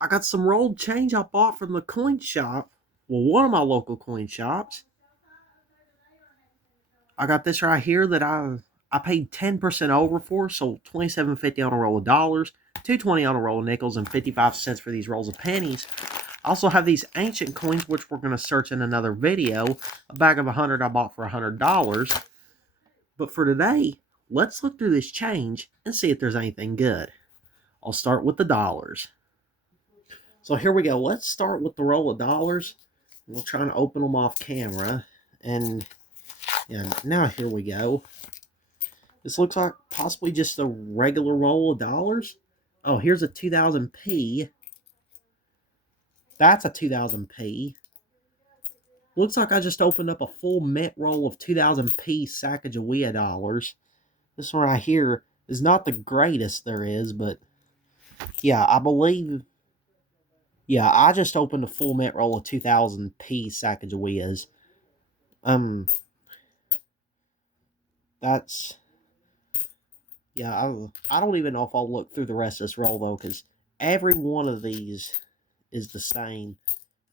I got some rolled change I bought from the coin shop. Well, one of my local coin shops. I got this right here that I paid 10% over for, so 27.50 on a roll of dollars, 2.20 on a roll of nickels, and 55 cents for these rolls of pennies. I also have these ancient coins, which we're going to search in another video. A bag of 100 I bought for $100. But for today, let's look through this change and see if there's anything good. I'll start with the dollars. So here we go. Let's start with the roll of dollars. We'll try and open them off camera. And yeah, now here we go. This looks like possibly just a regular roll of dollars. Oh, here's a 2000p. That's a 2000p. Looks like I just opened up a full mint roll of 2000p Sacagawea dollars. This one right here is not the greatest there is, but yeah, I believe. Yeah, I just opened a full mint roll of 2000p Sacagaweas. Um, that's yeah. I don't even know if I'll look through the rest of this roll though, because every one of these is the same.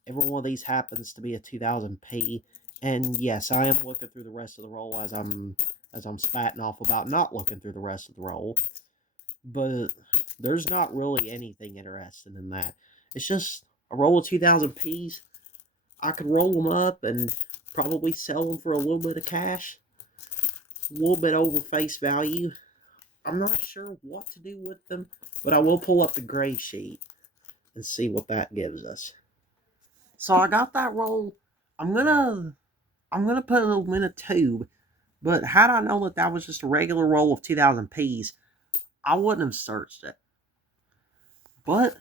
Every one of these happens to be a 2000p, and yes, I am looking through the rest of the roll as I'm spatting off about not looking through the rest of the roll. But there's not really anything interesting in that. It's just a roll of 2000p's. I could roll them up and probably sell them for a little bit of cash, a little bit over face value. I'm not sure what to do with them, but I will pull up the gray sheet and see what that gives us. So I got that roll. I'm gonna I'm gonna put them in a tube. But had I known that that was just a regular roll of 2000p's, I wouldn't have searched it. But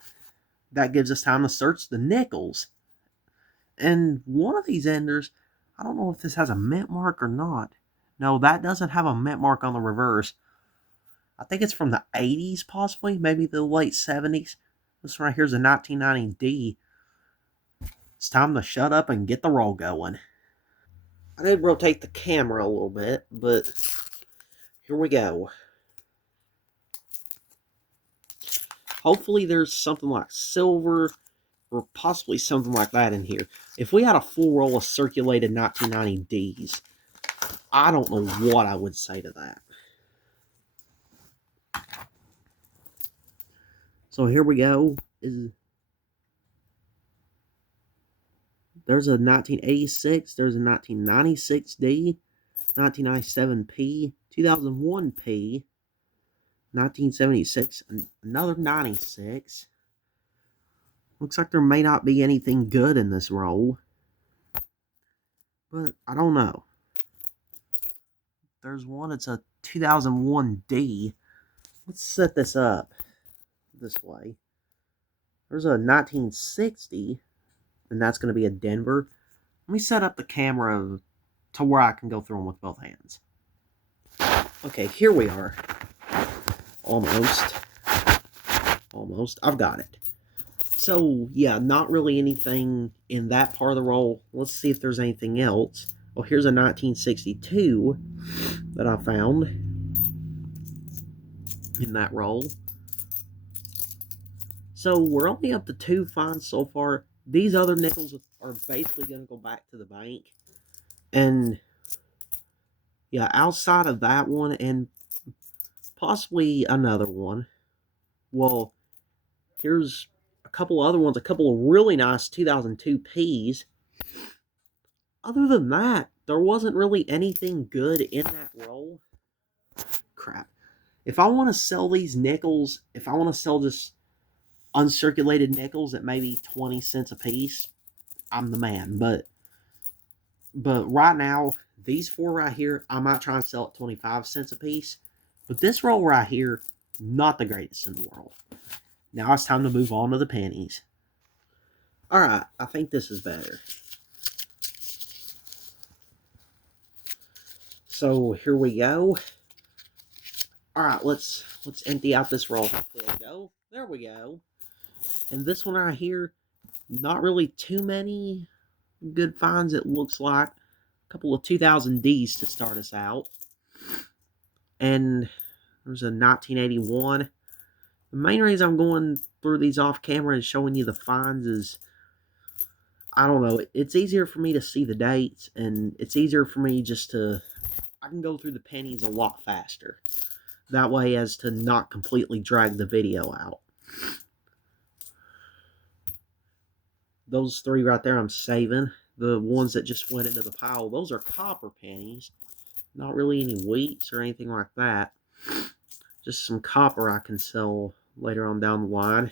that gives us time to search the nickels. And one of these enders, I don't know if this has a mint mark or not. No, that doesn't have a mint mark on the reverse. I think it's from the 80s, possibly, maybe the late 70s. This right here is a 1990D. It's time to shut up and get the roll going. I did rotate the camera a little bit, but here we go. Hopefully there's something like silver or possibly something like that in here. If we had a full roll of circulated 1990Ds, I don't know what I would say to that. So here we go. There's a 1986, there's a 1996D, 1997P, 2001P, 1976, another 96. Looks like there may not be anything good in this roll, but I don't know. There's one, it's a 2001D. Let's set this up this way. There's a 1960, and that's going to be a Denver. Let me set up the camera to where I can go through them with both hands. Okay, here we are. Almost. Almost. I've got it. So, yeah, not really anything in that part of the roll. Let's see if there's anything else. Well, here's a 1962 that I found in that roll. So, we're only up to 2 finds so far. These other nickels are basically going to go back to the bank. And, yeah, outside of that one and possibly another one, well, here's a couple other ones, a couple of really nice 2002Ps. Other than that, there wasn't really anything good in that roll. Crap. If I want to sell these nickels, if I want to sell just uncirculated nickels at maybe 20 cents a piece, I'm the man. But right now, these four right here, I might try and sell at 25 cents a piece. But this roll right here, not the greatest in the world. Now it's time to move on to the pennies. Alright, I think this is better. So here we go. Alright, let's empty out this roll. There we go. There we go. And this one right here, not really too many good finds, it looks like. A couple of 2000Ds to start us out. And there's a 1981. The main reason I'm going through these off camera and showing you the finds is, I don't know, it's easier for me to see the dates, and it's easier for me just to, I can go through the pennies a lot faster. That way as to not completely drag the video out. Those three right there I'm saving. The ones that just went into the pile, those are copper pennies. Not really any wheats or anything like that. Just some copper I can sell later on down the line,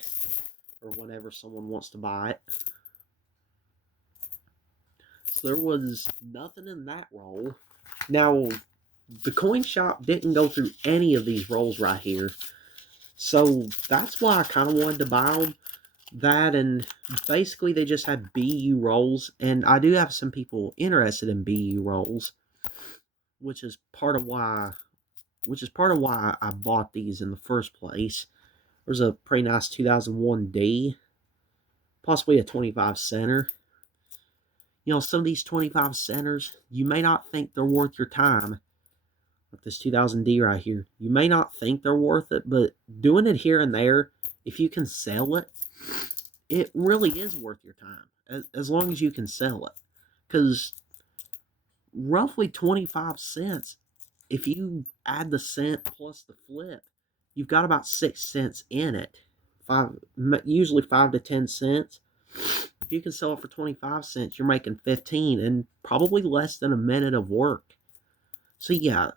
or whenever someone wants to buy it. So there was nothing in that roll. Now, the coin shop didn't go through any of these rolls right here. So that's why I kind of wanted to buy them. That, and basically they just had BU rolls. And I do have some people interested in BU rolls, which is part of why I bought these in the first place. There's a pretty nice 2001D, possibly a 25 center. You know, some of these 25 centers, you may not think they're worth your time. Like this 2000D right here, you may not think they're worth it, but doing it here and there, if you can sell it, it really is worth your time, as long as you can sell it. Because roughly 25 cents, if you add the cent plus the flip, you've got about 6 cents in it. Usually 5 to 10 cents. If you can sell it for 25 cents, you're making 15 and probably less than a minute of work. So yeah,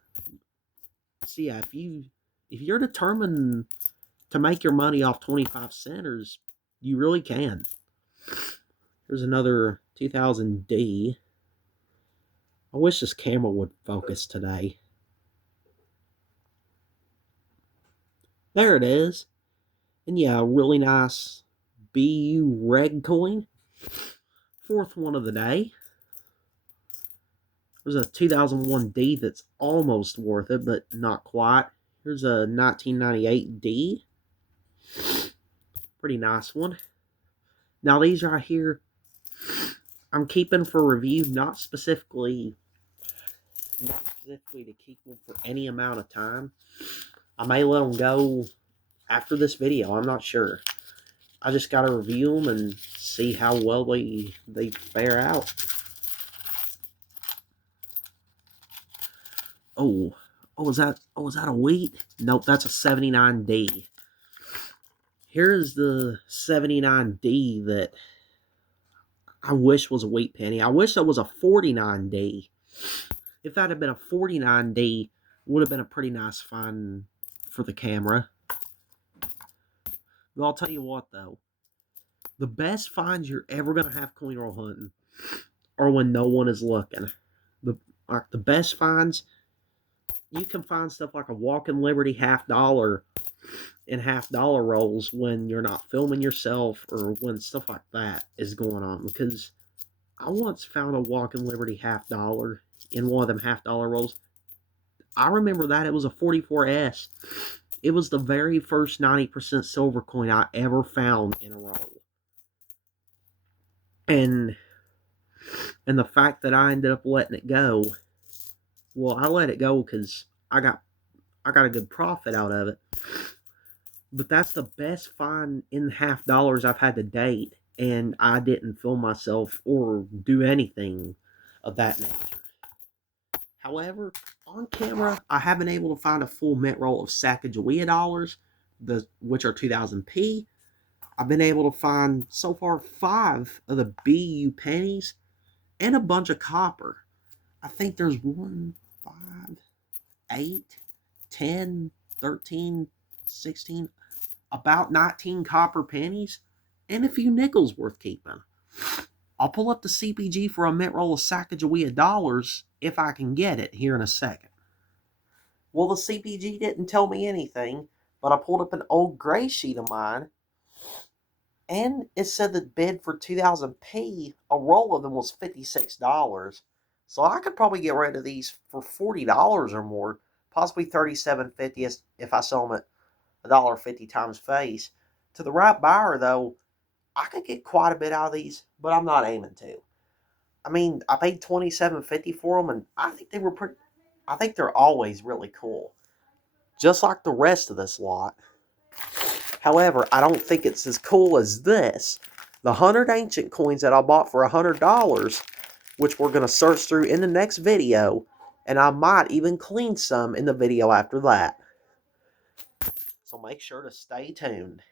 if you're determined to make your money off 25 centers, you really can. Here's another 2000D. I wish this camera would focus today. There it is. And yeah, really nice BU reg coin. Fourth one of the day. There's a 2001D that's almost worth it, but not quite. Here's a 1998D. Pretty nice one. Now these right here, I'm keeping for review, not specifically to keep them for any amount of time. I may let them go after this video. I'm not sure. I just got to review them and see how well they fare out. Was that a wheat? Nope, that's a 79D. Here's the 79D that I wish was a wheat penny. I wish that was a 49D. If that had been a 49D, would have been a pretty nice find for the camera. But I'll tell you what, though. The best finds you're ever going to have coin roll hunting are when no one is looking. The best finds, you can find stuff like a Walking Liberty $50 and $50 rolls when you're not filming yourself or when stuff like that is going on. Because I once found a Walking Liberty $50 in one of them $50 rolls. I remember that it was a 44S. It was the very first 90% silver coin I ever found in a roll. And the fact that I ended up letting it go, well, I let it go because I got a good profit out of it. But that's the best find in $50 I've had to date, and I didn't film myself or do anything of that nature. However, on camera, I have been able to find a full mint roll of Sacagawea dollars, which are 2000p. I've been able to find so far 5 of the BU pennies and a bunch of copper. I think there's 1, 5, 8, 10, 13, 16, about 19 copper pennies, and a few nickels worth keeping. I'll pull up the CPG for a mint roll of Sacagawea dollars if I can get it here in a second. Well, the CPG didn't tell me anything, but I pulled up an old gray sheet of mine, and it said the bid for 2000p, a roll of them was $56. So I could probably get rid of these for $40 or more, possibly $37.50 if I sell them at $1.50 times face. To the right buyer, though, I could get quite a bit out of these, but I'm not aiming to. I mean, I paid $27.50 for them, and I think they were pretty. I think they're always really cool, just like the rest of this lot. However, I don't think it's as cool as this. The 100 ancient coins that I bought for $100, which we're going to search through in the next video, and I might even clean some in the video after that. So make sure to stay tuned.